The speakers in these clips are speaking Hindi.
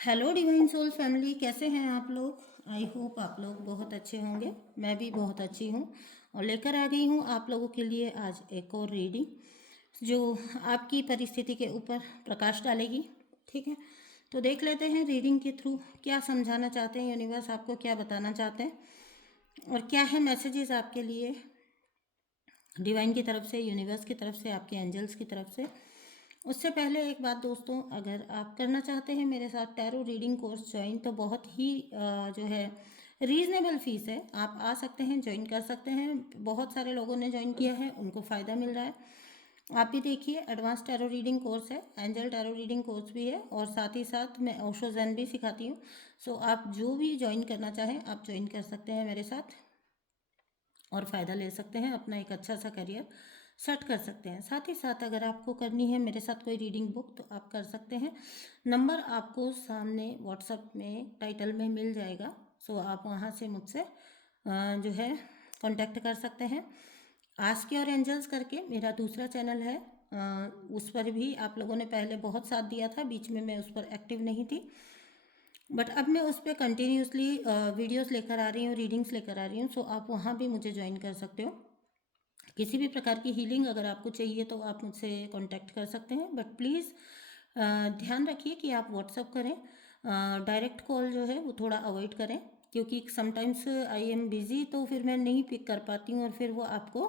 हेलो डिवाइन सोल फैमिली, कैसे हैं आप लोग। आई होप आप लोग बहुत अच्छे होंगे। मैं भी बहुत अच्छी हूँ और लेकर आ गई हूँ आप लोगों के लिए आज एक और रीडिंग जो आपकी परिस्थिति के ऊपर प्रकाश डालेगी। ठीक है, तो देख लेते हैं रीडिंग के थ्रू क्या समझाना चाहते हैं यूनिवर्स, आपको क्या बताना चाहते हैं और क्या है मैसेजेस आपके लिए डिवाइन की तरफ से, यूनिवर्स की तरफ से, आपके एंजल्स की तरफ से। उससे पहले एक बात दोस्तों, अगर आप करना चाहते हैं मेरे साथ टैरो रीडिंग कोर्स ज्वाइन, तो बहुत ही जो है रीज़नेबल फीस है। आप आ सकते हैं, ज्वाइन कर सकते हैं। बहुत सारे लोगों ने ज्वाइन किया है, उनको फ़ायदा मिल रहा है। आप भी देखिए, एडवांस टैरो रीडिंग कोर्स है, एंजल टैरो रीडिंग कोर्स भी है और साथ ही साथ मैं ओशो ज़ेन भी सिखाती हूँ। सो आप जो भी ज्वाइन करना चाहें आप ज्वाइन कर सकते हैं मेरे साथ और फ़ायदा ले सकते हैं, अपना एक अच्छा सा करियर सेट कर सकते हैं। साथ ही साथ अगर आपको करनी है मेरे साथ कोई रीडिंग बुक तो आप कर सकते हैं। नंबर आपको सामने व्हाट्सएप में टाइटल में मिल जाएगा। सो आप वहाँ से मुझसे जो है कांटेक्ट कर सकते हैं। आस्क योर एंजल्स करके मेरा दूसरा चैनल है, उस पर भी आप लोगों ने पहले बहुत साथ दिया था, बीच में मैं उस पर एक्टिव नहीं थी, बट अब मैं उस पर कंटिन्यूसली वीडियोस लेकर आ रही हूँ, रीडिंग्स लेकर आ रही हूँ। सो आप वहाँ भी मुझे ज्वाइन कर सकते हो। किसी भी प्रकार की हीलिंग अगर आपको चाहिए तो आप मुझसे कांटेक्ट कर सकते हैं, बट प्लीज़ ध्यान रखिए कि आप व्हाट्सअप करें। डायरेक्ट कॉल जो है वो थोड़ा अवॉइड करें, क्योंकि समटाइम्स आई एम बिज़ी तो फिर मैं नहीं पिक कर पाती हूँ और फिर वो आपको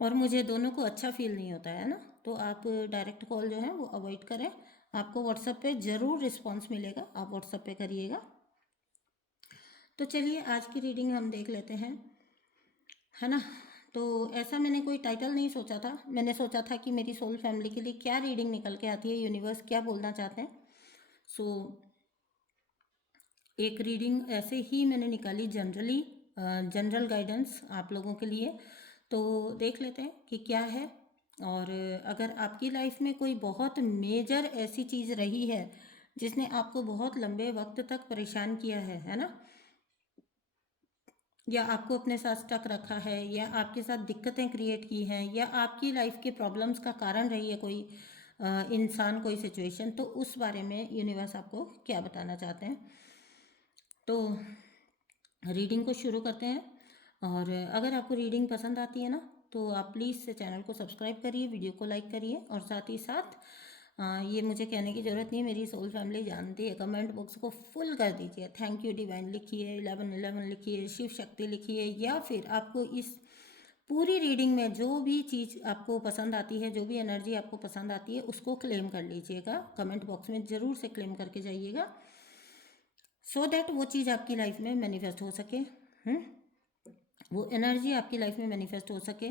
और मुझे दोनों को अच्छा फील नहीं होता है ना। तो आप डायरेक्ट कॉल जो है वो अवॉइड करें। आपको व्हाट्सएप पे ज़रूर रिस्पॉन्स मिलेगा, आप व्हाट्सएप पे करिएगा। तो चलिए आज की रीडिंग हम देख लेते हैं, है ना। तो ऐसा मैंने कोई टाइटल नहीं सोचा था, मैंने सोचा था कि मेरी सोल फैमिली के लिए क्या रीडिंग निकल के आती है, यूनिवर्स क्या बोलना चाहते हैं। सो एक रीडिंग ऐसे ही मैंने निकाली जनरली, जनरल गाइडेंस आप लोगों के लिए। तो देख लेते हैं कि क्या है। और अगर आपकी लाइफ में कोई बहुत मेजर ऐसी चीज़ रही है जिसने आपको बहुत लंबे वक्त तक परेशान किया है ना, या आपको अपने साथ स्टक रखा है, या आपके साथ दिक्कतें क्रिएट की हैं, या आपकी लाइफ के प्रॉब्लम्स का कारण रही है कोई इंसान, कोई सिचुएशन, तो उस बारे में यूनिवर्स आपको क्या बताना चाहते हैं। तो रीडिंग को शुरू करते हैं। और अगर आपको रीडिंग पसंद आती है ना तो आप प्लीज़ से चैनल को सब्सक्राइब करिए, वीडियो को लाइक करिए और साथ ही साथ ये मुझे कहने की ज़रूरत नहीं, मेरी सोल फैमिली जानती है, कमेंट बॉक्स को फुल कर दीजिए। थैंक यू डिवाइन लिखिए, 1111 लिखिए, शिव शक्ति लिखिए, या फिर आपको इस पूरी रीडिंग में जो भी चीज़ आपको पसंद आती है, जो भी एनर्जी आपको पसंद आती है उसको क्लेम कर लीजिएगा। कमेंट बॉक्स में ज़रूर से क्लेम करके जाइएगा, सो दैट वो चीज़ आपकी लाइफ में मैनिफेस्ट हो सके। वो एनर्जी आपकी लाइफ में मैनिफेस्ट हो सके।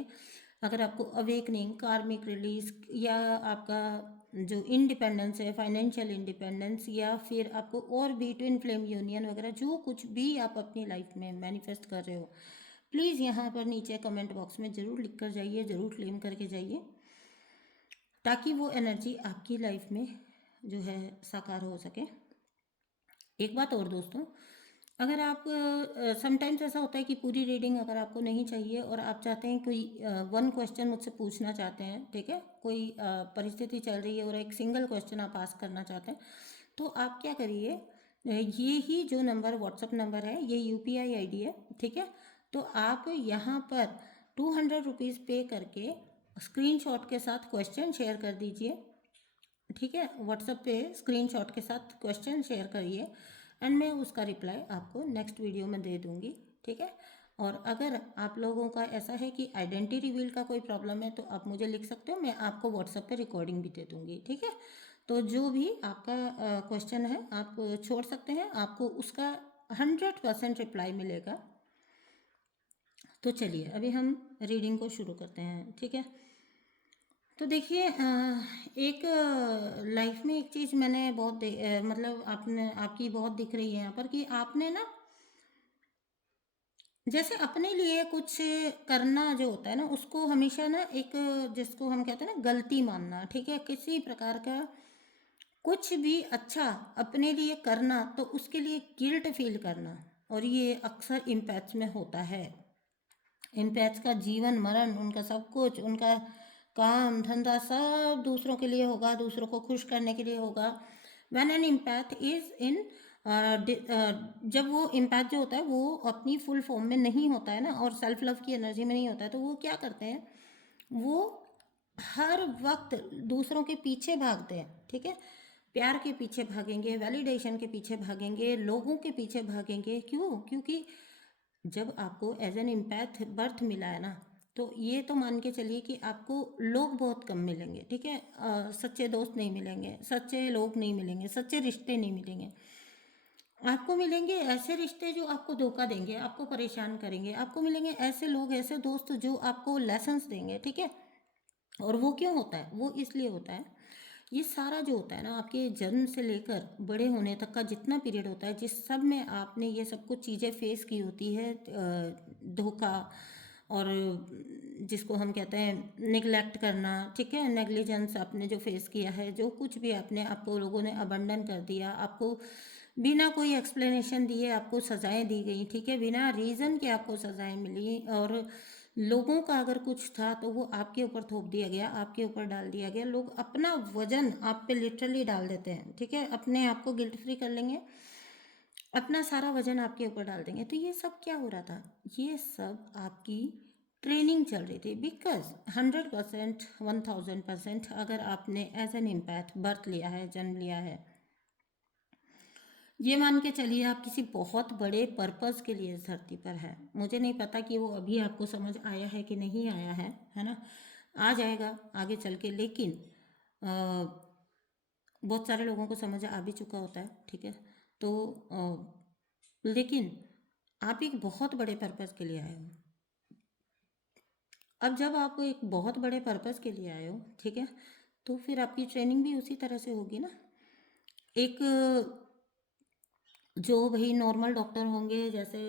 अगर आपको अवेकनिंग, कार्मिक रिलीज, या आपका जो इंडिपेंडेंस है, फाइनेंशियल इंडिपेंडेंस, या फिर आपको और भी ट्विन फ्लेम यूनियन वगैरह, जो कुछ भी आप अपनी लाइफ में मैनिफेस्ट कर रहे हो, प्लीज़ यहाँ पर नीचे कमेंट बॉक्स में ज़रूर लिख कर जाइए, ज़रूर क्लेम करके जाइए, ताकि वो एनर्जी आपकी लाइफ में जो है साकार हो सके। एक बात और दोस्तों, अगर आप समटाइम्स ऐसा होता है कि पूरी रीडिंग अगर आपको नहीं चाहिए और आप चाहते हैं कोई वन क्वेश्चन मुझसे पूछना चाहते हैं, ठीक है, कोई परिस्थिति चल रही है और एक सिंगल क्वेश्चन आप आस्क करना चाहते हैं, तो आप क्या करिए, ये ही जो नंबर व्हाट्सअप नंबर है, ये यूपीआई आईडी है, ठीक है। तो आप यहाँ पर 200 रुपीज़ पे करके स्क्रीनशॉट के साथ क्वेश्चन शेयर कर दीजिए, ठीक है। व्हाट्सएप पे स्क्रीनशॉट के साथ क्वेश्चन शेयर करिए एंड मैं उसका रिप्लाई आपको नेक्स्ट वीडियो में दे दूँगी, ठीक है। और अगर आप लोगों का ऐसा है कि आइडेंटिटी रिवील का कोई प्रॉब्लम है तो आप मुझे लिख सकते हो, मैं आपको व्हाट्सएप पे रिकॉर्डिंग भी दे दूँगी, ठीक है। तो जो भी आपका क्वेश्चन है आप छोड़ सकते हैं, आपको उसका 100% रिप्लाई मिलेगा। तो चलिए अभी हम रीडिंग को शुरू करते हैं, ठीक है। तो देखिए, एक लाइफ में एक चीज़ मैंने बहुत मतलब आपने आपकी बहुत दिख रही है यहाँ पर, कि आपने ना जैसे अपने लिए कुछ करना जो होता है ना, उसको हमेशा ना एक, जिसको हम कहते हैं ना गलती मानना, ठीक है। किसी प्रकार का कुछ भी अच्छा अपने लिए करना तो उसके लिए गिल्ट फील करना, और ये अक्सर इम्पैथ्स में होता है। एम्पैथ्स का जीवन मरण, उनका सब कुछ, उनका काम धंधा सब दूसरों के लिए होगा, दूसरों को खुश करने के लिए होगा, when an empath is in, जब वो एम्पैथ जो होता है वो अपनी फुल फॉर्म में नहीं होता है ना, और सेल्फ लव की एनर्जी में नहीं होता है, तो वो क्या करते हैं, वो हर वक्त दूसरों के पीछे भागते हैं, ठीक है। प्यार के पीछे भागेंगे, वैलिडेशन के पीछे भागेंगे, लोगों के पीछे भागेंगे। क्यों? क्योंकि जब आपको एज एन एम्पैथ बर्थ मिला है ना, तो ये तो मान के चलिए कि आपको लोग बहुत कम मिलेंगे, ठीक है। सच्चे दोस्त नहीं मिलेंगे, सच्चे लोग नहीं मिलेंगे, सच्चे रिश्ते नहीं मिलेंगे। आपको मिलेंगे ऐसे रिश्ते जो आपको धोखा देंगे, आपको परेशान करेंगे। आपको मिलेंगे ऐसे लोग, ऐसे दोस्त जो आपको लेसन्स देंगे, ठीक है। और वो क्यों होता है? वो इसलिए होता है, ये सारा जो होता है ना, आपके जन्म से लेकर बड़े होने तक का जितना पीरियड होता है, जिस सब में आपने ये सब कुछ चीज़ें फेस की होती है, धोखा, और जिसको हम कहते हैं निगलेक्ट करना, ठीक है, नेग्लिजेंस आपने जो फेस किया है, जो कुछ भी आपने, आपको लोगों ने अबंडन कर दिया, आपको बिना कोई एक्सप्लेनेशन दिए आपको सज़ाएं दी गई, ठीक है, बिना रीज़न के आपको सज़ाएं मिली। और लोगों का अगर कुछ था तो वो आपके ऊपर थोप दिया गया, आपके ऊपर डाल दिया गया। लोग अपना वजन आप पे लिटरली डाल देते हैं, ठीक है, अपने आप को गिल्ट फ्री कर लेंगे, अपना सारा वजन आपके ऊपर डाल देंगे। तो ये सब क्या हो रहा था? ये सब आपकी ट्रेनिंग चल रही थी। बिकॉज 100%, 1000%, अगर आपने एज एन एम्पैथ बर्थ लिया है, जन्म लिया है, ये मान के चलिए आप किसी बहुत बड़े पर्पस के लिए इस धरती पर है। मुझे नहीं पता कि वो अभी आपको समझ आया है कि नहीं आया है ना। आ जाएगा आगे चल के, लेकिन बहुत सारे लोगों को समझ आ भी चुका होता है, ठीक है। तो लेकिन आप एक बहुत बड़े पर्पस के लिए आए हो। अब जब आप एक बहुत बड़े पर्पस के लिए आए हो, ठीक है, तो फिर आपकी ट्रेनिंग भी उसी तरह से होगी ना। एक जो भाई नॉर्मल डॉक्टर होंगे जैसे,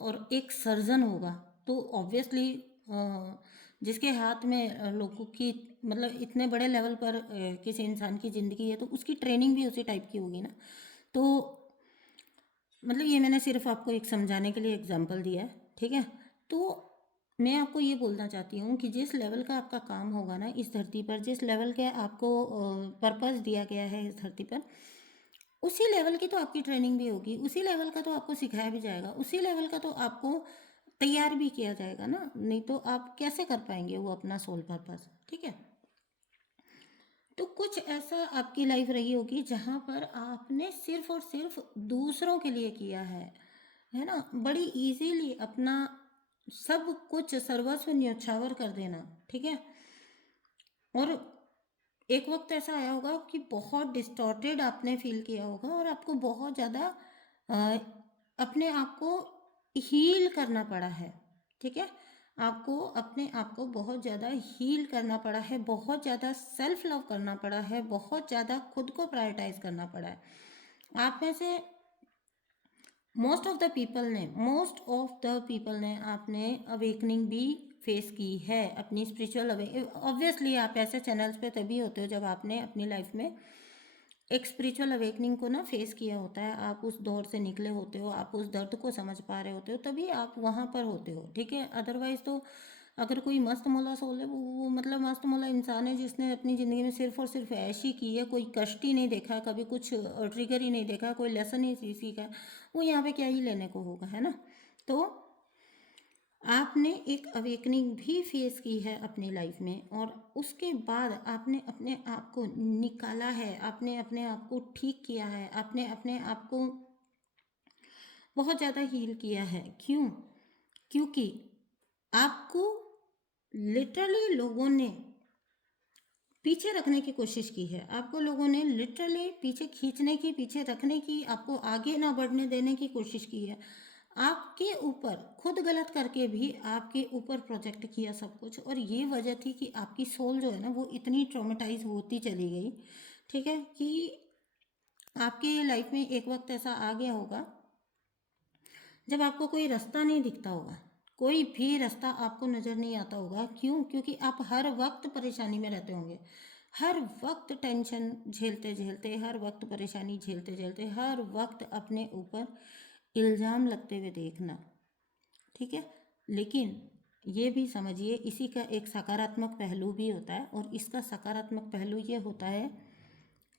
और एक सर्जन होगा, तो ऑब्वियसली जिसके हाथ में लोगों की, मतलब इतने बड़े लेवल पर किसी इंसान की ज़िंदगी है, तो उसकी ट्रेनिंग भी उसी टाइप की होगी ना। तो मतलब ये मैंने सिर्फ आपको एक समझाने के लिए एग्जांपल दिया है, ठीक है। तो मैं आपको ये बोलना चाहती हूँ कि जिस लेवल का आपका काम होगा ना इस धरती पर, जिस लेवल के आपको पर्पस दिया गया है इस धरती पर, उसी लेवल की तो आपकी ट्रेनिंग भी होगी, उसी लेवल का तो आपको सिखाया भी जाएगा, उसी लेवल का तो आपको तैयार भी किया जाएगा ना। नहीं तो आप कैसे कर पाएंगे वो अपना सोल पर्पस, ठीक है। तो कुछ ऐसा आपकी लाइफ रही होगी जहाँ पर आपने सिर्फ और सिर्फ दूसरों के लिए किया है ना, बड़ी इजीली अपना सब कुछ सर्वस्व न्यौछावर कर देना, ठीक है। और एक वक्त ऐसा आया होगा कि बहुत डिस्टॉर्टेड आपने फील किया होगा, और आपको बहुत ज़्यादा अपने आप को हील करना पड़ा है, ठीक है। आपको अपने आप को बहुत ज़्यादा हील करना पड़ा है, बहुत ज़्यादा सेल्फ लव करना पड़ा है, बहुत ज़्यादा खुद को प्रायोरिटाइज करना पड़ा है। आप में से मोस्ट ऑफ द पीपल ने आपने अवेकनिंग भी फेस की है, अपनी स्पिरिचुअल ऑब्वियसली आप ऐसे चैनल्स पे तभी होते हो जब आपने अपनी लाइफ में एक स्पिरिचुअल अवेकनिंग को ना फेस किया होता है, आप उस दौर से निकले होते हो, आप उस दर्द को समझ पा रहे होते हो, तभी आप वहाँ पर होते हो, ठीक है। अदरवाइज तो अगर कोई मस्त मौला सोल है, वो मतलब मस्त मौला इंसान है जिसने अपनी ज़िंदगी में सिर्फ और सिर्फ ऐश ही की है, कोई कष्ट ही नहीं देखा, कभी कुछ ट्रिगर ही नहीं देखा, कोई लेसन ही सीखा, वो यहाँ पे क्या ही लेने को होगा, है ना। तो आपने एक अवेकनिंग भी फेस की है अपनी लाइफ में, और उसके बाद आपने अपने आप को निकाला है, आपने अपने आप को ठीक किया है, आपने अपने आप को बहुत ज़्यादा हील किया है। क्यों? क्योंकि आपको लिटरली लोगों ने पीछे रखने की कोशिश की है, आपको लोगों ने लिटरली पीछे खींचने की, पीछे रखने की, आपको आगे ना बढ़ने देने की कोशिश की है। आपके ऊपर खुद गलत करके भी आपके ऊपर प्रोजेक्ट किया सब कुछ, और ये वजह थी कि आपकी सोल जो है ना वो इतनी ट्रॉमेटाइज होती चली गई, ठीक है, कि आपकी लाइफ में एक वक्त ऐसा आ गया होगा जब आपको कोई रास्ता नहीं दिखता होगा, कोई भी रास्ता आपको नज़र नहीं आता होगा। क्यों? क्योंकि आप हर वक्त परेशानी में रहते होंगे, हर वक्त टेंशन झेलते झेलते, हर वक्त परेशानी झेलते झेलते, हर वक्त अपने ऊपर इल्ज़ाम लगते हुए देखना, ठीक है। लेकिन ये भी समझिए इसी का एक सकारात्मक पहलू भी होता है, और इसका सकारात्मक पहलू ये होता है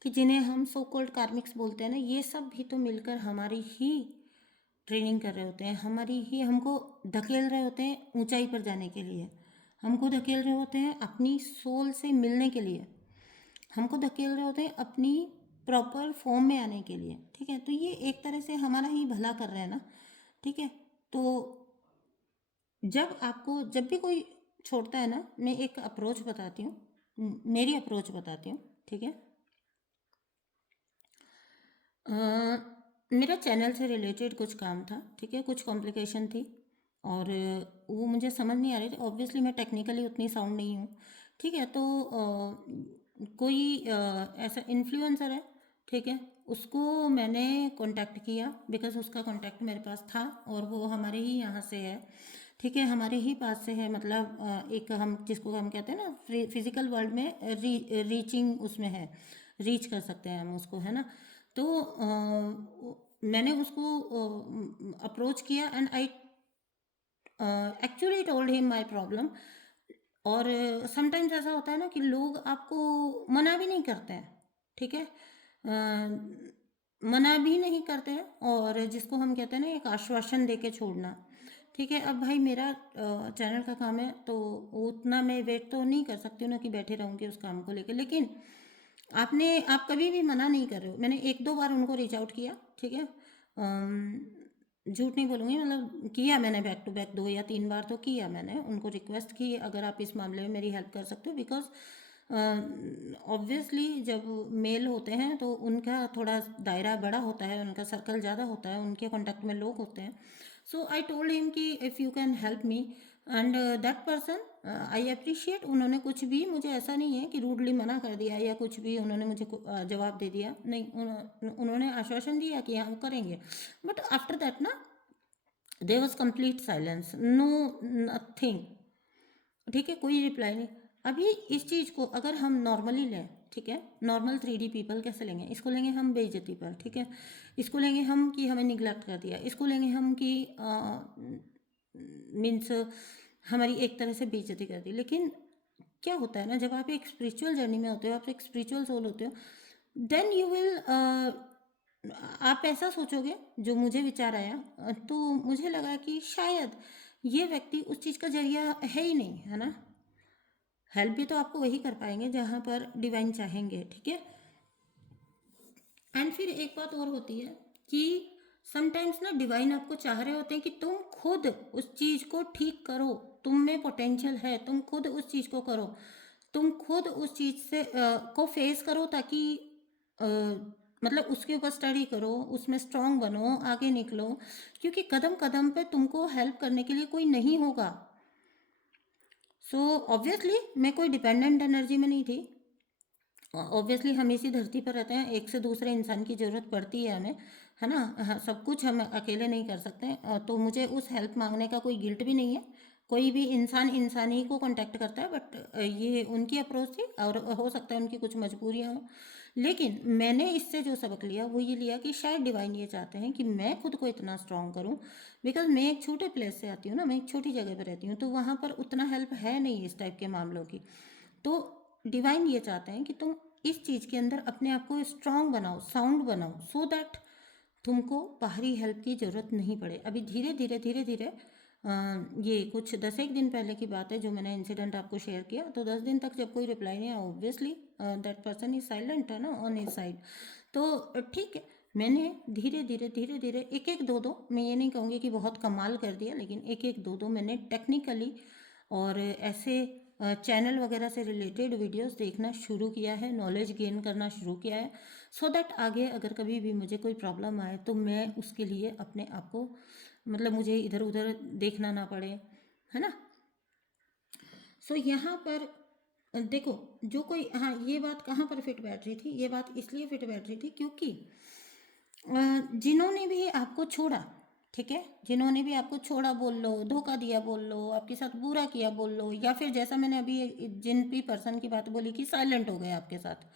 कि जिन्हें हम सो कॉल्ड कार्मिक्स बोलते हैं ना, ये सब भी तो मिलकर हमारी ही ट्रेनिंग कर रहे होते हैं, हमारी ही हमको धकेल रहे होते हैं ऊंचाई पर जाने के लिए, हमको धकेल रहे होते हैं अपनी सोल से मिलने के लिए, हमको धकेल रहे होते हैं अपनी प्रॉपर फॉर्म में आने के लिए। ठीक है, तो ये एक तरह से हमारा ही भला कर रहे हैं ना। ठीक है, तो जब भी कोई छोड़ता है ना, मैं एक अप्रोच बताती हूँ, मेरी अप्रोच बताती हूँ। ठीक है, मेरा चैनल से रिलेटेड कुछ काम था। ठीक है, कुछ कॉम्प्लिकेशन थी और वो मुझे समझ नहीं आ रही थी। ऑब्वियसली मैं टेक्निकली उतनी साउंड नहीं हूँ। ठीक है, तो कोई ऐसा इन्फ्लुएंसर है, ठीक है, उसको मैंने कांटेक्ट किया बिकॉज उसका कांटेक्ट मेरे पास था और वो हमारे ही यहाँ से है। ठीक है, हमारे ही पास से है, मतलब एक हम जिसको हम कहते हैं ना फिजिकल वर्ल्ड में रीचिंग उसमें है, रीच कर सकते हैं हम उसको, है ना। तो मैंने उसको अप्रोच किया and I actually told him my problem. और समटाइम्स ऐसा होता है ना कि लोग आपको मना भी नहीं करते हैं। ठीक है, मना भी नहीं करते हैं और जिसको हम कहते हैं ना एक आश्वासन दे के छोड़ना। ठीक है, अब भाई मेरा चैनल का काम है तो उतना मैं वेट तो नहीं कर सकती हूँ ना कि बैठे रहूँगी उस काम को लेकर, लेकिन आप कभी भी मना नहीं कर रहे हो। मैंने एक दो बार उनको रीच आउट किया। ठीक है, झूठ नहीं बोलूँगी, मतलब किया मैंने बैक टू बैक 2 या 3 बार तो किया मैंने, उनको रिक्वेस्ट की अगर आप इस मामले में मेरी हेल्प कर सकते हो, बिकॉज ऑब्वियसली जब मेल होते हैं तो उनका थोड़ा दायरा बड़ा होता है, उनका सर्कल ज़्यादा होता है, उनके कॉन्टैक्ट में लोग होते हैं। सो आई टोल्ड हिम कि if you can help me and that person, I appreciate, उन्होंने कुछ भी मुझे ऐसा नहीं है कि रूडली मना कर दिया या कुछ भी उन्होंने मुझे जवाब दे दिया, नहीं, उन्होंने आश्वासन दिया कि हाँ करेंगे। बट आफ्टर दैट ना there was complete silence, no nothing. ठीक है, कोई रिप्लाई नहीं। अभी इस चीज़ को अगर हम नॉर्मली लें, ठीक है, नॉर्मल 3D पीपल कैसे लेंगे इसको, लेंगे हम बेइज्जती पर। ठीक है, इसको लेंगे हम कि हमें निगलेक्ट कर दिया, इसको लेंगे हम कि मीन्स हमारी एक तरह से बेइज्जती कर दी। लेकिन क्या होता है ना, जब आप एक स्पिरिचुअल जर्नी में होते हो, आप एक स्पिरिचुअल सोल होते हो, देन यू विल आप ऐसा सोचोगे, जो मुझे विचार आया, तो मुझे लगा कि शायद ये व्यक्ति उस चीज़ का जरिया है ही नहीं, है ना। हेल्प भी तो आपको वही कर पाएंगे जहाँ पर डिवाइन चाहेंगे। ठीक है, एंड फिर एक बात और होती है कि समटाइम्स ना डिवाइन आपको चाह रहे होते हैं कि तुम खुद उस चीज़ को ठीक करो, तुम में पोटेंशियल है, तुम खुद उस चीज़ को करो, तुम खुद उस चीज़ से को फेस करो, ताकि अ, मतलब उसके ऊपर स्टडी करो, उसमें स्ट्रांग बनो, आगे निकलो, क्योंकि कदम कदम पे तुमको हेल्प करने के लिए कोई नहीं होगा। सो ऑब्वियसली मैं कोई डिपेंडेंट एनर्जी में नहीं थी। ऑब्वियसली हम इसी धरती पर रहते हैं, एक से दूसरे इंसान की ज़रूरत पड़ती है हमें, है ना। हाँ, सब कुछ हम अकेले नहीं कर सकते हैं। तो मुझे उस हेल्प मांगने का कोई गिल्ट भी नहीं है। कोई भी इंसान इंसान ही को कांटेक्ट करता है, बट ये उनकी अप्रोच थी और हो सकता है उनकी कुछ मजबूरियाँ हों। लेकिन मैंने इससे जो सबक लिया वो ये लिया कि शायद डिवाइन ये चाहते हैं कि मैं खुद को इतना स्ट्रांग करूं, बिकॉज मैं एक छोटे प्लेस से आती हूँ ना, मैं एक छोटी जगह पर रहती हूँ, तो वहाँ पर उतना हेल्प है नहीं इस टाइप के मामलों की। तो डिवाइन ये चाहते हैं कि तुम इस चीज़ के अंदर अपने आप को स्ट्रांग बनाओ, साउंड बनाओ, सो दैट तुमको बाहरी हेल्प की ज़रूरत नहीं पड़े। अभी धीरे धीरे धीरे धीरे ये कुछ 10 एक दिन पहले की बात है जो मैंने इंसिडेंट आपको शेयर किया, तो 10 दिन तक जब कोई रिप्लाई नहीं आया, obviously that person is silent, है ना, ऑन हिज साइड। तो ठीक है, मैंने धीरे धीरे धीरे धीरे एक एक दो दो, मैं ये नहीं कहूँगी कि बहुत कमाल कर दिया, लेकिन एक एक दो दो मैंने टेक्निकली और ऐसे चैनल वगैरह से रिलेटेड वीडियोस देखना शुरू किया है, नॉलेज गेन करना शुरू किया है, सो दैट आगे अगर कभी भी मुझे कोई प्रॉब्लम आए तो मैं उसके लिए अपने आप को, मतलब मुझे इधर उधर देखना ना पड़े, है ना। सो यहाँ पर देखो, जो कोई, हाँ, ये बात कहाँ पर फिट बैठ रही थी, ये बात इसलिए फिट बैठ रही थी क्योंकि जिन्होंने भी आपको छोड़ा, ठीक है, जिन्होंने भी आपको छोड़ा बोल लो, धोखा दिया बोल लो, आपके साथ बुरा किया बोल लो, या फिर जैसा मैंने अभी जिन भी पर्सन की बात बोली कि साइलेंट हो गए आपके साथ,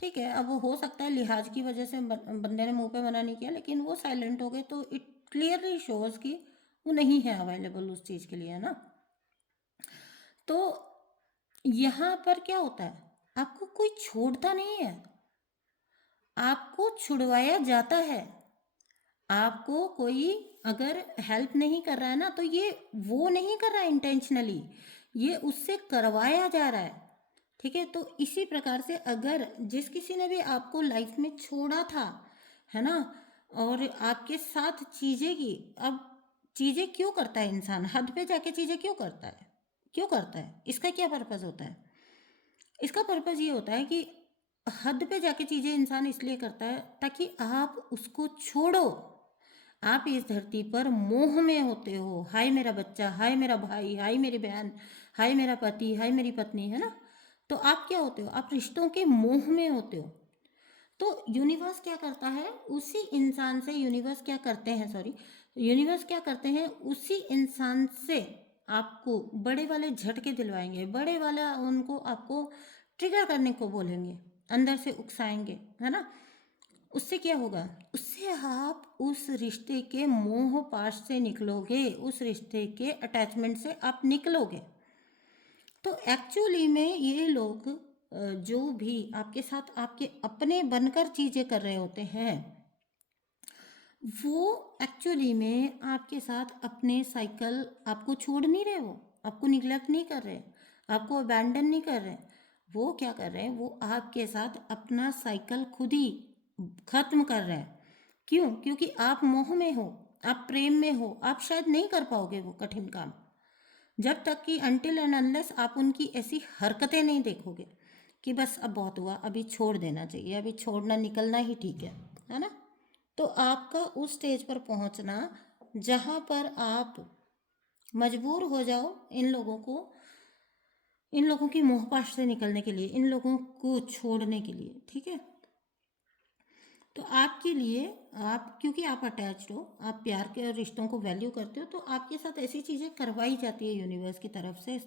ठीक है, अब वो हो सकता है लिहाज की वजह से बंदे ने मुंह पे मना नहीं किया, लेकिन वो साइलेंट हो गए, तो इट क्लियरली शोज कि वो नहीं है अवेलेबल उस चीज़ के लिए, है ना। तो यहाँ पर क्या होता है, आपको कोई छोड़ता नहीं है, आपको छुड़वाया जाता है। आपको कोई अगर हेल्प नहीं कर रहा है ना, तो ये वो नहीं कर रहा है इंटेंशनली, ये उससे करवाया जा रहा है। ठीक है, तो इसी प्रकार से अगर जिस किसी ने भी आपको लाइफ में छोड़ा था, है ना, और आपके साथ चीज़ें की, अब चीज़ें क्यों करता है इंसान, हद पे जाके चीज़ें क्यों करता है, क्यों करता है, इसका क्या पर्पज़ होता है? इसका पर्पज़ ये होता है कि हद पे जाके चीज़ें इंसान इसलिए करता है ताकि आप उसको छोड़ो। आप इस धरती पर मोह में होते हो, हाय मेरा बच्चा, हाय मेरा भाई, हाय मेरी बहन, हाय मेरा पति, हाय मेरी पत्नी, है ना। तो आप क्या होते हो, आप रिश्तों के मोह में होते हो। तो यूनिवर्स क्या करता है, उसी इंसान से यूनिवर्स क्या करते हैं, सॉरी, यूनिवर्स क्या करते हैं, उसी इंसान से आपको बड़े वाले झटके दिलवाएंगे, बड़े वाला उनको आपको ट्रिगर करने को बोलेंगे, अंदर से उकसाएंगे, है ना। उससे क्या होगा, उससे आप उस रिश्ते के मोह पाश से निकलोगे, उस रिश्ते के अटैचमेंट से आप निकलोगे। तो एक्चुअली में ये लोग जो भी आपके साथ आपके अपने बनकर चीज़ें कर रहे होते हैं, वो एक्चुअली में आपके साथ अपने साइकिल आपको छोड़ नहीं रहे, वो आपको निगलेक्ट नहीं कर रहे, आपको अबैंडन नहीं कर रहे। वो क्या कर रहे हैं, वो आपके साथ अपना साइकिल खुद ही खत्म कर रहे हैं। क्यों? क्योंकि आप मोह में हो, आप प्रेम में हो, आप शायद नहीं कर पाओगे वो कठिन काम, जब तक कि अनटिल एंड अनलेस आप उनकी ऐसी हरकतें नहीं देखोगे कि बस अब बहुत हुआ, अभी छोड़ देना चाहिए, अभी छोड़ना निकलना ही ठीक है ना। तो आपका उस स्टेज पर पहुंचना जहां पर आप मजबूर हो जाओ इन लोगों की मोहपाश से निकलने के लिए, इन लोगों को छोड़ने के लिए, ठीक है। तो आपके लिए, आप क्योंकि आप अटैच्ड हो, आप प्यार के और रिश्तों को वैल्यू करते हो, तो आपके साथ ऐसी चीज़ें करवाई जाती है यूनिवर्स की तरफ से,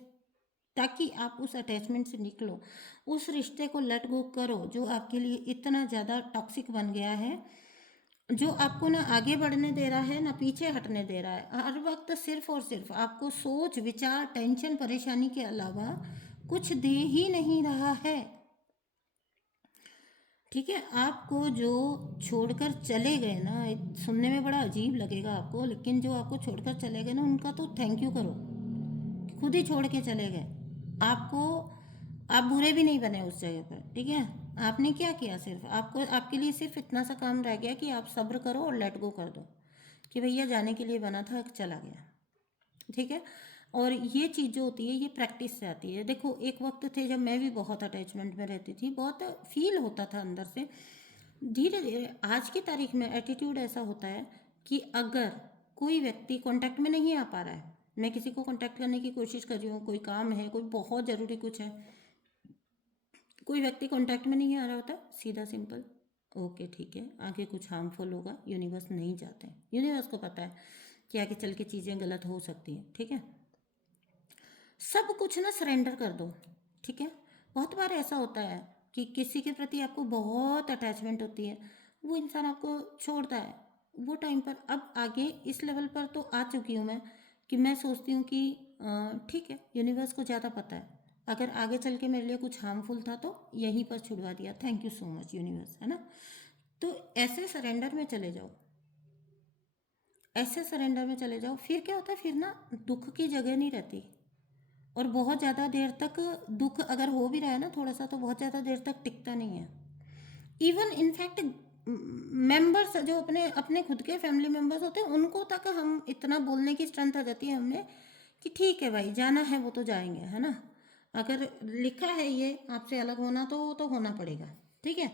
ताकि आप उस अटैचमेंट से निकलो, उस रिश्ते को लेट गो करो जो आपके लिए इतना ज़्यादा टॉक्सिक बन गया है, जो आपको ना आगे बढ़ने दे रहा है ना पीछे हटने दे रहा है। हर वक्त सिर्फ और सिर्फ आपको सोच विचार टेंशन परेशानी के अलावा कुछ दे ही नहीं रहा है। ठीक है, आपको जो छोड़कर चले गए ना, सुनने में बड़ा अजीब लगेगा आपको, लेकिन जो आपको छोड़कर चले गए ना, उनका तो थैंक यू करो, खुद ही छोड़ के चले गए आपको। आप बुरे भी नहीं बने उस जगह पर, ठीक है। आपने क्या किया, सिर्फ आपको, आपके लिए सिर्फ इतना सा काम रह गया कि आप सब्र करो और लेट गो कर दो कि भैया जाने के लिए बना था, चला गया, ठीक है। और ये चीज़ जो होती है ये प्रैक्टिस से आती है। देखो, एक वक्त थे जब मैं भी बहुत अटैचमेंट में रहती थी, बहुत फील होता था अंदर से। धीरे धीरे आज की तारीख में एटीट्यूड ऐसा होता है कि अगर कोई व्यक्ति कांटेक्ट में नहीं आ पा रहा है, मैं किसी को कांटेक्ट करने की कोशिश कर रही हूँ, कोई काम है, कोई बहुत ज़रूरी कुछ है, कोई व्यक्ति कांटेक्ट में नहीं आ रहा होता, सीधा सिंपल, ओके ठीक है, आगे कुछ हार्मफुल होगा, यूनिवर्स नहीं चाहते हैं, यूनिवर्स को पता है कि आगे चल के चीज़ें गलत हो सकती हैं, ठीक है। सब कुछ ना सरेंडर कर दो, ठीक है। बहुत बार ऐसा होता है कि किसी के प्रति आपको बहुत अटैचमेंट होती है, वो इंसान आपको छोड़ता है, वो टाइम पर, अब आगे इस लेवल पर तो आ चुकी हूँ मैं कि मैं सोचती हूँ कि ठीक है, यूनिवर्स को ज़्यादा पता है, अगर आगे चल के मेरे लिए कुछ हार्मफुल था तो यहीं पर छुड़वा दिया, thank you so much universe, है ना। तो ऐसे सरेंडर में चले जाओ, ऐसे सरेंडर में चले जाओ, फिर क्या होता है, फिर ना दुख की जगह नहीं रहती, और बहुत ज़्यादा देर तक दुख अगर हो भी रहा है ना थोड़ा सा, तो बहुत ज़्यादा देर तक टिकता नहीं है। इवन इनफैक्ट मेंबर्स जो अपने अपने खुद के फैमिली मेंबर्स होते हैं, उनको तक हम इतना बोलने की स्ट्रेंथ आ जाती है हमें कि ठीक है भाई, जाना है वो तो जाएंगे, है ना। अगर लिखा है ये आपसे अलग होना, तो वो तो होना पड़ेगा, ठीक है।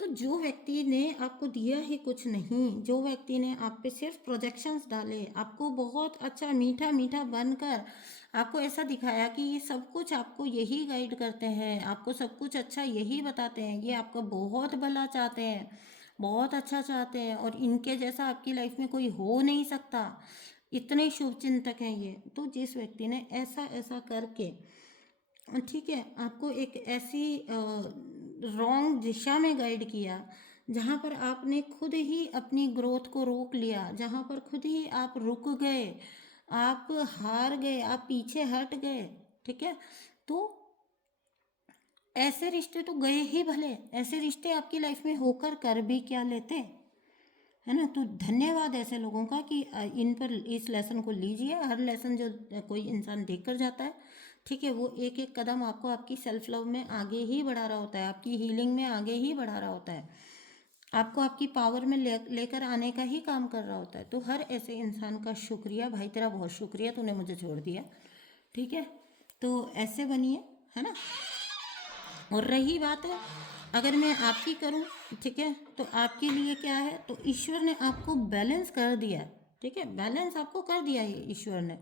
तो जो व्यक्ति ने आपको दिया ही कुछ नहीं, जो व्यक्ति ने आप पे सिर्फ प्रोजेक्शंस डाले, आपको बहुत अच्छा मीठा मीठा बनकर आपको ऐसा दिखाया कि ये सब कुछ आपको यही गाइड करते हैं, आपको सब कुछ अच्छा यही बताते हैं, ये आपका बहुत भला चाहते हैं, बहुत अच्छा चाहते हैं, और इनके जैसा आपकी लाइफ में कोई हो नहीं सकता, इतने शुभ चिंतक हैं ये। तो जिस व्यक्ति ने ऐसा ऐसा करके, ठीक है, आपको एक ऐसी रॉन्ग दिशा में गाइड किया, जहाँ पर आपने खुद ही अपनी ग्रोथ को रोक लिया, जहाँ पर खुद ही आप रुक गए, आप हार गए, आप पीछे हट गए, ठीक है। तो ऐसे रिश्ते तो गए ही भले, ऐसे रिश्ते आपकी लाइफ में होकर कर भी क्या लेते, है ना। तो धन्यवाद ऐसे लोगों का कि इन पर इस लेसन को लीजिए। हर लेसन जो कोई इंसान देख कर जाता है, ठीक है, वो एक एक कदम आपको आपकी सेल्फ लव में आगे ही बढ़ा रहा होता है, आपकी हीलिंग में आगे ही बढ़ा रहा होता है, आपको आपकी पावर में लेकर आने का ही काम कर रहा होता है। तो हर ऐसे इंसान का शुक्रिया भाई, तेरा बहुत शुक्रिया, तूने मुझे छोड़ दिया, ठीक है। तो ऐसे बनिए, है ना। और रही बात है, अगर मैं आपकी करूं, ठीक है, तो आपके लिए क्या है, तो ईश्वर ने आपको बैलेंस कर दिया है, ठीक है, बैलेंस आपको कर दिया है ईश्वर ने,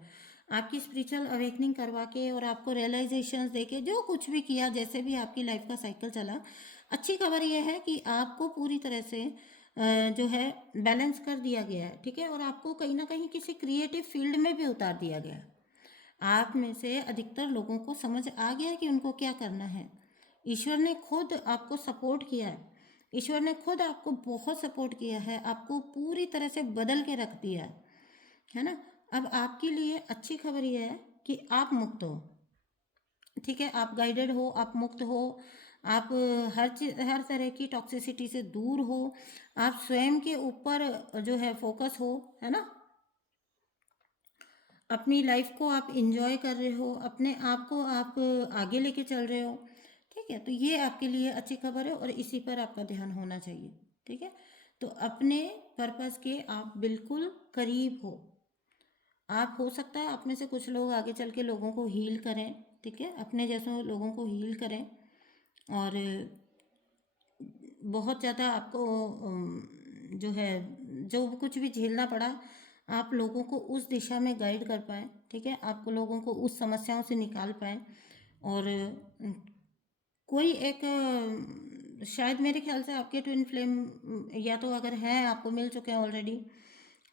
आपकी स्पिरिचुअल अवेकनिंग करवा के और आपको रियलाइजेशंस देके, जो कुछ भी किया, जैसे भी आपकी लाइफ का साइकिल चला। अच्छी खबर यह है कि आपको पूरी तरह से जो है बैलेंस कर दिया गया है, ठीक है, और आपको कहीं ना कहीं किसी क्रिएटिव फील्ड में भी उतार दिया गया है। आप में से अधिकतर लोगों को समझ आ गया है कि उनको क्या करना है। ईश्वर ने खुद आपको सपोर्ट किया है, ईश्वर ने खुद आपको बहुत सपोर्ट किया है, आपको पूरी तरह से बदल के रख दिया है ना। अब आपके लिए अच्छी खबर यह है कि आप मुक्त हो, ठीक है, आप गाइडेड हो, आप मुक्त हो, आप हर चीज, हर तरह की टॉक्सिसिटी से दूर हो, आप स्वयं के ऊपर जो है फोकस हो, है ना। अपनी लाइफ को आप इंजॉय कर रहे हो, अपने आप को आप आगे लेके चल रहे हो, ठीक है। तो ये आपके लिए अच्छी खबर है और इसी पर आपका ध्यान होना चाहिए, ठीक है। तो अपने पर्पस के आप बिल्कुल करीब हो। आप, हो सकता है आप में से कुछ लोग आगे चल के लोगों को हील करें, ठीक है, अपने जैसे लोगों को हील करें, और बहुत ज़्यादा आपको जो है, जो कुछ भी झेलना पड़ा, आप लोगों को उस दिशा में गाइड कर पाएँ, ठीक है, आपको लोगों को उस समस्याओं से निकाल पाएँ। और कोई एक शायद मेरे ख्याल से आपके ट्विन फ्लेम, या तो अगर हैं, आपको मिल चुके हैं ऑलरेडी,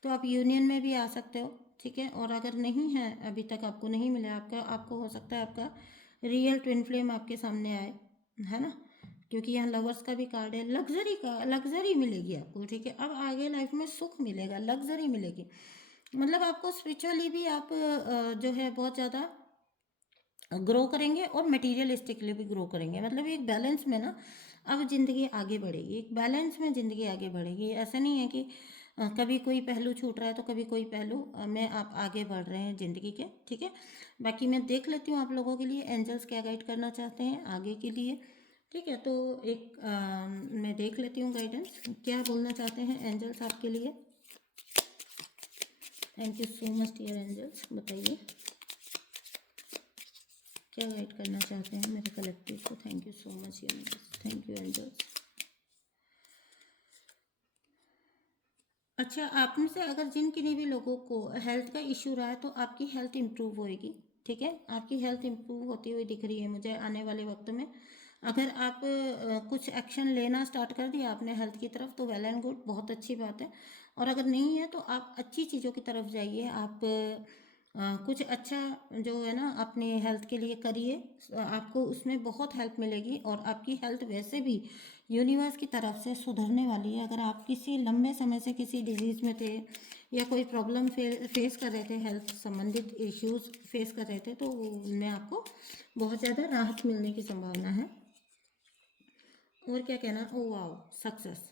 तो आप यूनियन में भी आ सकते हो, ठीक है। और अगर नहीं है, अभी तक आपको नहीं मिला आपका, आपको हो सकता है आपका रियल ट्विन फ्लेम आपके सामने आए, है ना, क्योंकि यहाँ लवर्स का भी कार्ड है। लग्जरी का, लग्जरी मिलेगी आपको, ठीक है। अब आगे लाइफ में सुख मिलेगा, लग्जरी मिलेगी, मतलब आपको स्पिरिचुअली भी आप जो है बहुत ज़्यादा ग्रो करेंगे और मटेरियलिस्टिकली भी ग्रो करेंगे। मतलब एक बैलेंस में ना अब ज़िंदगी आगे बढ़ेगी, एक बैलेंस में ज़िंदगी आगे बढ़ेगी। ऐसा नहीं है कि कभी कोई पहलू छूट रहा है तो कभी कोई पहलू में आप आगे बढ़ रहे हैं ज़िंदगी के, ठीक है। बाकी मैं देख लेती हूँ आप लोगों के लिए एंजल्स क्या गाइड करना चाहते हैं आगे के लिए, ठीक है। तो एक मैं देख लेती हूँ गाइडेंस क्या बोलना चाहते हैं एंजल्स आपके लिए। Thank you so much dear angels, बताइए क्या गाइड करना चाहते हैं मेरे कलेक्टिव को। Thank you so much angels, thank you angels. अच्छा, आप में से अगर जिन किन्हीं भी लोगों को हेल्थ का इश्यू रहा है तो आपकी हेल्थ इम्प्रूव होएगी, ठीक है, आपकी हेल्थ इम्प्रूव होती हुई दिख रही है मुझे आने वाले वक्त में। अगर आप कुछ एक्शन लेना स्टार्ट कर दिया आपने हेल्थ की तरफ तो वेल एंड गुड, बहुत अच्छी बात है। और अगर नहीं है तो आप अच्छी चीज़ों की तरफ जाइए, आप कुछ अच्छा जो है ना अपने हेल्थ के लिए करिए, आपको उसमें बहुत हेल्प मिलेगी। और आपकी हेल्थ वैसे भी यूनिवर्स की तरफ से सुधरने वाली है। अगर आप किसी लंबे समय से किसी डिजीज़ में थे या कोई प्रॉब्लम फेस कर रहे थे, हेल्थ संबंधित इश्यूज फेस कर रहे थे, तो उनमें आपको बहुत ज़्यादा राहत मिलने की संभावना है। और क्या कहना, ओ वाओ, सक्सेस,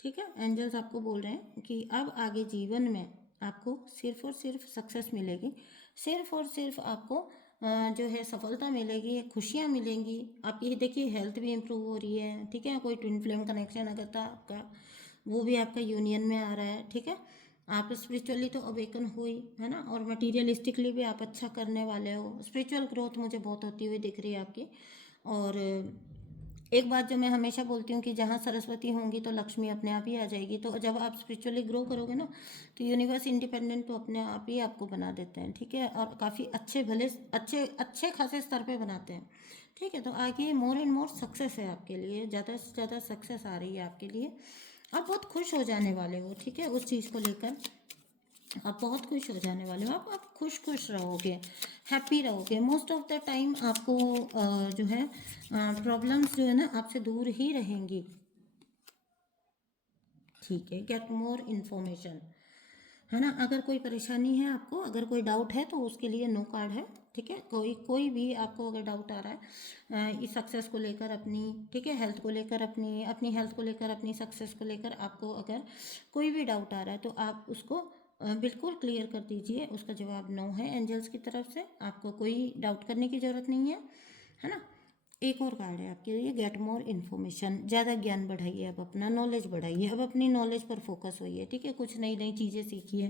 ठीक है। एंजल्स आपको बोल रहे हैं कि अब आगे जीवन में आपको सिर्फ और सिर्फ सक्सेस मिलेगी, सिर्फ और सिर्फ आपको जो है सफलता मिलेगी, खुशियाँ मिलेंगी। आपकी देखिए हेल्थ भी इम्प्रूव हो रही है, ठीक है। कोई ट्विन फ्लेम कनेक्शन अगर था आपका, वो भी आपका यूनियन में आ रहा है, ठीक है। आप स्पिरिचुअली तो अवेकन हुई, है ना, और मटीरियलिस्टिकली भी आप अच्छा करने वाले हो। स्पिरिचुअल ग्रोथ मुझे बहुत होती हुई दिख रही है आपकी। और एक बात जो मैं हमेशा बोलती हूँ कि जहाँ सरस्वती होंगी तो लक्ष्मी अपने आप ही आ जाएगी। तो जब आप स्पिरिचुअली ग्रो करोगे ना तो यूनिवर्स इंडिपेंडेंट तो अपने आप ही आपको बना देते हैं, ठीक है। और काफ़ी अच्छे भले अच्छे अच्छे खासे स्तर पे बनाते हैं, ठीक है। तो आगे मोर एंड मोर सक्सेस है आपके लिए, ज़्यादा से ज़्यादा सक्सेस आ रही है आपके लिए। आप बहुत खुश हो जाने वाले हो, ठीक है, उस चीज़ को लेकर आप बहुत खुश हो जाने वाले हो। आप खुश खुश रहोगे, हैप्पी रहोगे। मोस्ट ऑफ द टाइम आपको जो है प्रॉब्लम्स जो है ना आपसे दूर ही रहेंगी, ठीक है। गेट मोर इन्फॉर्मेशन, है ना। अगर कोई परेशानी है आपको, अगर कोई डाउट है तो उसके लिए नो कार्ड है, ठीक है। कोई कोई भी आपको अगर डाउट आ रहा है इस सक्सेस को लेकर अपनी, ठीक है, हेल्थ को लेकर अपनी हेल्थ को लेकर, अपनी सक्सेस को लेकर आपको अगर कोई भी डाउट आ रहा है तो आप उसको बिल्कुल क्लियर कर दीजिए। उसका जवाब नो है एंजल्स की तरफ से, आपको कोई डाउट करने की ज़रूरत नहीं है ना। एक और कार्ड है आपके लिए, गेट मोर इन्फॉर्मेशन। ज़्यादा ज्ञान बढ़ाइए, अब अपना नॉलेज बढ़ाइए, अब अपनी नॉलेज पर फोकस होइए, ठीक है। कुछ नई नई चीज़ें सीखिए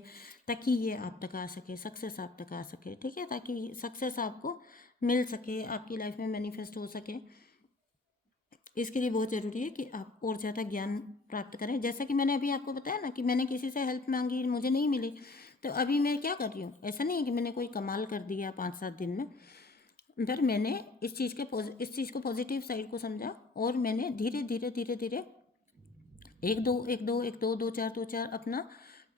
ताकि ये आप तक आ सके, सक्सेस आप तक आ सके, ठीक है, ताकि सक्सेस आपको मिल सके, आपकी लाइफ में मैनिफेस्ट हो सके। इसके लिए बहुत ज़रूरी है कि आप और ज़्यादा ज्ञान प्राप्त करें। जैसा कि मैंने अभी आपको बताया ना कि मैंने किसी से हेल्प मांगी, मुझे नहीं मिली, तो अभी मैं क्या कर रही हूँ, ऐसा नहीं है कि मैंने कोई कमाल कर दिया 5-7 दिन में, पर मैंने इस चीज़ को पॉजिटिव साइड को समझा और मैंने धीरे धीरे धीरे धीरे दो चार अपना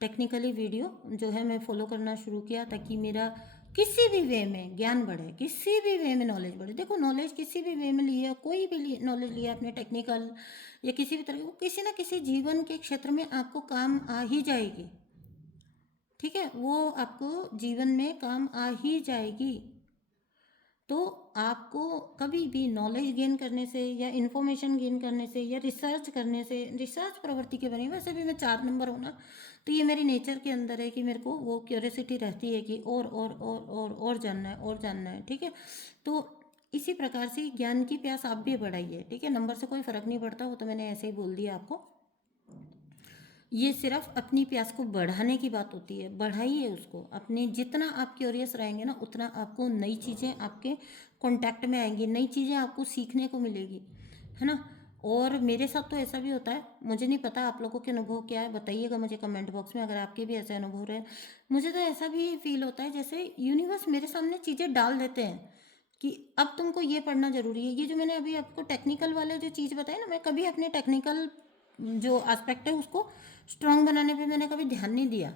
टेक्निकली वीडियो जो है मैं फॉलो करना शुरू किया, ताकि मेरा किसी भी वे में ज्ञान बढ़े, किसी भी वे में नॉलेज बढ़े। देखो, नॉलेज किसी भी वे में लिया, कोई भी नॉलेज लिया आपने, टेक्निकल या किसी भी तरह की, वो किसी ना किसी जीवन के क्षेत्र में आपको काम आ ही जाएगी, ठीक है, वो आपको जीवन में काम आ ही जाएगी। तो आपको कभी भी नॉलेज गेन करने से या इन्फॉर्मेशन गेन करने से या रिसर्च करने से, रिसर्च प्रवृत्ति के बनी, वैसे भी मैं 4 नंबर हूँ ना, तो ये मेरी नेचर के अंदर है कि मेरे को वो क्यूरियोसिटी रहती है कि और जानना है, और जानना है, ठीक है। तो इसी प्रकार से ज्ञान की प्यास आप भी बढ़ाइए, ठीक है। नंबर से कोई फ़र्क नहीं पड़ता, वो तो मैंने ऐसे ही बोल दिया आपको। ये सिर्फ अपनी प्यास को बढ़ाने की बात होती है, बढ़ाइए उसको। अपने जितना आप क्यूरियस रहेंगे ना, उतना आपको नई चीज़ें आपके कांटेक्ट में आएंगी, नई चीज़ें आपको सीखने को मिलेगी, है ना। और मेरे साथ तो ऐसा भी होता है, मुझे नहीं पता आप लोगों के अनुभव क्या है, बताइएगा मुझे कमेंट बॉक्स में अगर आपके भी ऐसे अनुभव रहे। मुझे तो ऐसा भी फील होता है जैसे यूनिवर्स मेरे सामने चीज़ें डाल देते हैं कि अब तुमको ये पढ़ना ज़रूरी है। ये जो मैंने अभी आपको टेक्निकल वाले जो चीज़ बताई ना, मैं कभी अपने टेक्निकल जो एस्पेक्ट है उसको स्ट्रांग बनाने पे मैंने कभी ध्यान नहीं दिया,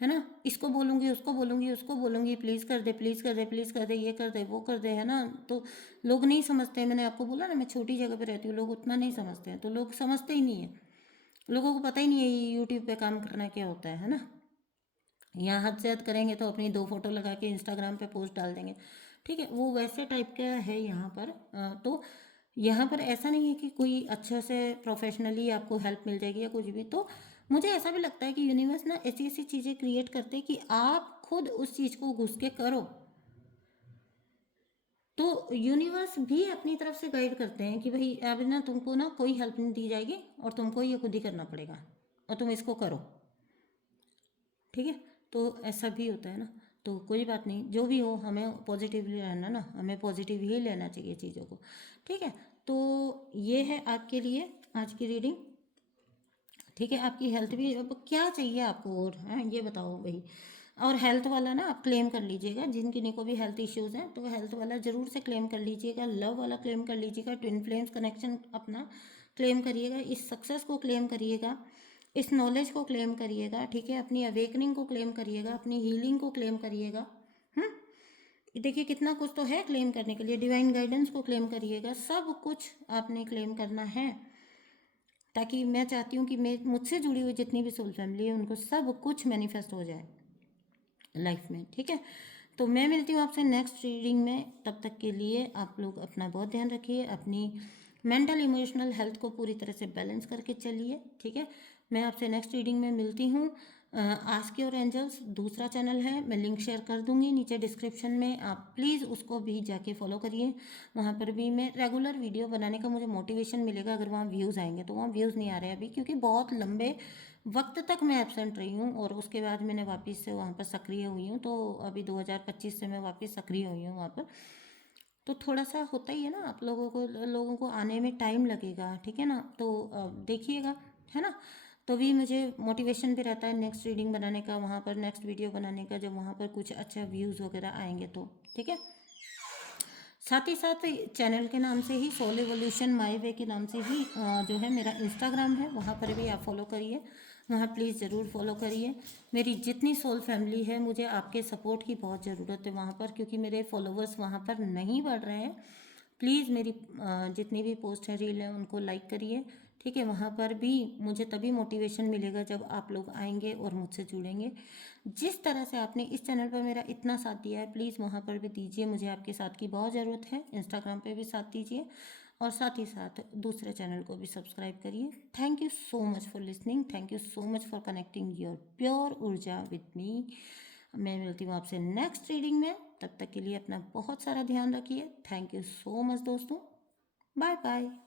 है ना। इसको बोलूँगी, उसको बोलूँगी, उसको बोलूँगी, प्लीज़ कर दे, प्लीज़ कर दे, प्लीज़ कर दे, ये कर दे, वो कर दे, है ना। तो लोग नहीं समझते हैं। मैंने आपको बोला ना, मैं छोटी जगह पे रहती हूँ, लोग उतना नहीं समझते हैं, तो लोग समझते ही नहीं है। लोगों को पता ही नहीं है ये यूट्यूब पे काम करना क्या होता है ना। यहाँ हद से हद करेंगे तो अपनी 2 फोटो लगा के इंस्टाग्राम पे पोस्ट डाल देंगे, ठीक है, वो वैसे टाइप का है यहाँ पर। तो यहाँ पर ऐसा नहीं है कि कोई अच्छे से प्रोफेशनली आपको हेल्प मिल जाएगी या कुछ भी। तो मुझे ऐसा भी लगता है कि यूनिवर्स ना ऐसी ऐसी चीज़ें क्रिएट करते हैं कि आप खुद उस चीज़ को घुस के करो, तो यूनिवर्स भी अपनी तरफ से गाइड करते हैं कि भाई अब ना तुमको ना कोई हेल्प नहीं दी जाएगी और तुमको ये खुद ही करना पड़ेगा और तुम इसको करो, ठीक है। तो ऐसा भी होता है ना। तो कोई बात नहीं, जो भी हो हमें पॉजिटिवली रहना ना, हमें पॉजिटिव ही लेना चाहिए चीज़ों को, ठीक है। तो ये है आपके लिए आज की रीडिंग, ठीक है। आपकी हेल्थ भी, अब क्या चाहिए आपको और, हैं ये बताओ भाई। और हेल्थ वाला ना आप क्लेम कर लीजिएगा, जिन किन्हीं को भी हेल्थ इश्यूज़ हैं तो हेल्थ वाला ज़रूर से क्लेम कर लीजिएगा, लव वाला क्लेम कर लीजिएगा, ट्विन फ्लेम्स कनेक्शन अपना क्लेम करिएगा, इस सक्सेस को क्लेम करिएगा, इस नॉलेज को क्लेम करिएगा, ठीक है। अपनी अवेकनिंग को क्लेम करिएगा, अपनी हीलिंग को क्लेम करिएगा। देखिए कितना कुछ तो है क्लेम करने के लिए। डिवाइन गाइडेंस को क्लेम करिएगा, सब कुछ आपने क्लेम करना है, ताकि मैं चाहती हूँ कि मैं मुझसे जुड़ी हुई जितनी भी सोल फैमिली है उनको सब कुछ मैनिफेस्ट हो जाए लाइफ में, ठीक है। तो मैं मिलती हूँ आपसे नेक्स्ट रीडिंग में, तब तक के लिए आप लोग अपना बहुत ध्यान रखिए, अपनी मेंटल इमोशनल हेल्थ को पूरी तरह से बैलेंस करके चलिए, ठीक है। मैं आपसे नेक्स्ट रीडिंग में मिलती हूँ। आस्क योर एंजल्स दूसरा चैनल है, मैं लिंक शेयर कर दूंगी नीचे डिस्क्रिप्शन में, आप प्लीज़ उसको भी जाके फॉलो करिए। वहाँ पर भी मैं रेगुलर वीडियो बनाने का मुझे मोटिवेशन मिलेगा अगर वहाँ व्यूज़ आएंगे। तो वहाँ व्यूज़ नहीं आ रहे अभी, क्योंकि बहुत लंबे वक्त तक मैं एबसेंट रही हूँ और उसके बाद मैंने वापस से वहाँ पर सक्रिय हुई हूँ। तो अभी 2025 से मैं वापस सक्रिय हुई हूँ वहाँ पर। तो थोड़ा सा होता ही है ना, आप लोगों को आने में टाइम लगेगा, ठीक है ना। तो देखिएगा, है ना। तो भी मुझे मोटिवेशन भी रहता है नेक्स्ट रीडिंग बनाने का, वहाँ पर नेक्स्ट वीडियो बनाने का, जब वहाँ पर कुछ अच्छा व्यूज़ वगैरह आएंगे तो, ठीक है। साथ ही साथ चैनल के नाम से ही, सोल एवोल्यूशन माय वे के नाम से ही जो है मेरा इंस्टाग्राम है, वहाँ पर भी आप फॉलो करिए, वहाँ प्लीज़ ज़रूर फॉलो करिए। मेरी जितनी सोल फैमिली है, मुझे आपके सपोर्ट की बहुत ज़रूरत है वहाँ पर, क्योंकि मेरे फॉलोवर्स वहाँ पर नहीं बढ़ रहे हैं। प्लीज़ मेरी जितनी भी पोस्ट है, रील है, उनको लाइक करिए, ठीक है, वहाँ पर भी मुझे तभी मोटिवेशन मिलेगा जब आप लोग आएंगे और मुझसे जुड़ेंगे। जिस तरह से आपने इस चैनल पर मेरा इतना साथ दिया है, प्लीज़ वहाँ पर भी दीजिए, मुझे आपके साथ की बहुत ज़रूरत है। इंस्टाग्राम पे भी साथ दीजिए और साथ ही साथ दूसरे चैनल को भी सब्सक्राइब करिए। Thank you so much for listening, thank you so much for connecting your pure ऊर्जा विद मी। मैं मिलती हूँ आपसे नेक्स्ट रीडिंग में, तब तक के लिए अपना बहुत सारा ध्यान रखिए। थैंक यू सो मच दोस्तों, बाय बाय।